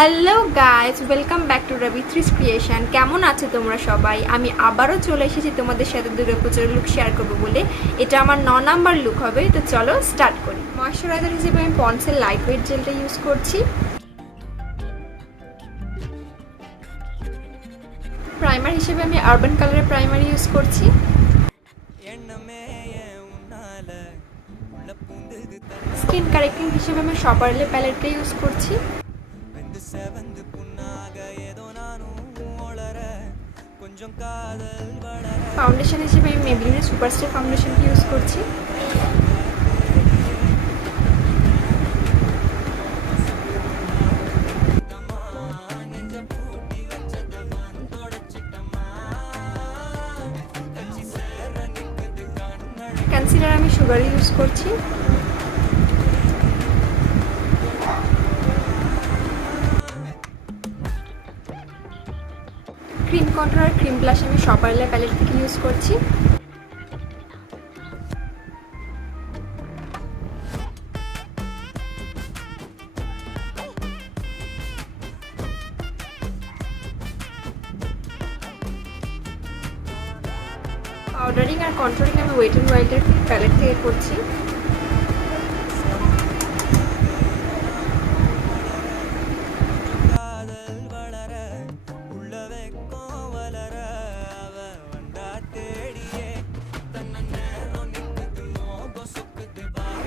Hello guys, welcome back to Rabitri's creation. কেমন আছো তোমরা সবাই? আমি আবারও চলে এসেছি তোমাদের সাথে দুর্গাপুজোর লুক শেয়ার করবো বলে। এটা আমার 9 নাম্বার লুক হবে, তো চলো স্টার্ট করি। ময়শ্চারাইজার হিসেবে আমি পন্ডসের লাইট ওয়েট জেলটা ইউজ করছি। প্রাইমার হিসেবে আমি আরবান কালারের প্রাইমার ইউজ করছি। স্কিন কারেক্টিং হিসেবে আমি শপারলে প্যালেটটা ইউজ করছি। ফাউন্ডেশন হিসেবে আমি মেবলিনের সুপারস্টার ফাউন্ডেশনটি ইউজ করছি। কনসিলার আমি সুগার ইউজ করছি। ক্রিম কন্ট্রোল আর ক্রিম ব্লাশ আমি শপারলে প্যালেট থেকে ইউজ করছি। পাউডারিং আর কন্ট্রোলিং আমি ওয়েট অ্যান্ড ওয়াইল্ডের প্যালেট থেকে করছি।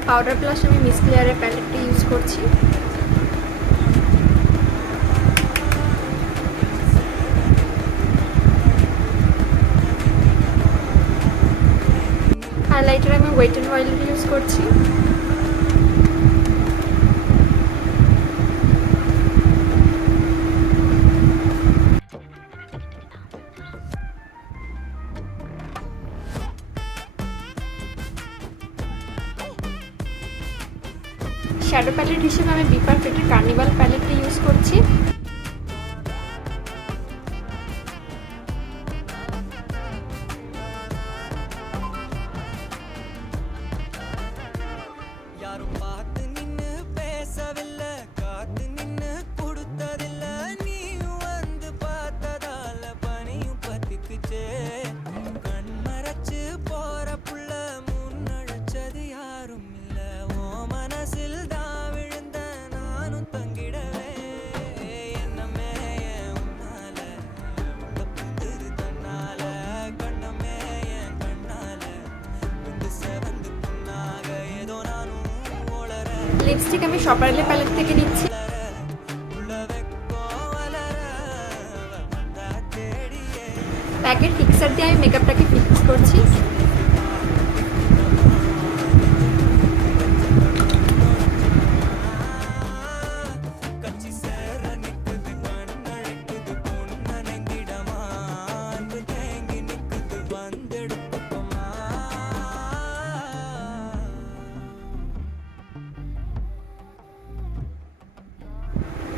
পাউডার প্লাস আমি মিস ক্লিয়ারের প্যালেটটা ইউজ করছি। হাইলাইটার আমি ওয়েট অ্যান্ড ওয়াইল্ডের ইউজ করছি। শ্যাডো প্যালেট হিসেবে আমি বি পারফেক্টের কার্নিভাল প্যালেটটা ইউজ করছি। লিপস্টিক আমি শপারলে প্যালেট থেকে নিচ্ছি। প্যাকেট ফিক্সার দিয়ে আমি মেকআপটাকে ফিক্স করছি।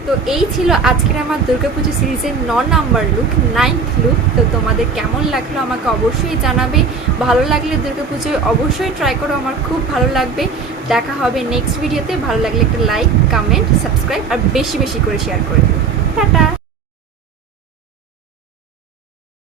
তো এই ছিল আজকের আমার দুর্গাপুজো সিরিজের 9 নাম্বার লুক, 9th লুক। তো তোমাদের কেমন লাগলো আমাকে অবশ্যই জানাবে। ভালো লাগলে দুর্গাপুজোয় অবশ্যই ট্রাই করো, আমার খুব ভালো লাগবে। দেখা হবে নেক্সট ভিডিওতে। ভালো লাগলে একটা লাইক, কমেন্ট, সাবস্ক্রাইব আর বেশি বেশি করে শেয়ার করে দিও। টাটা।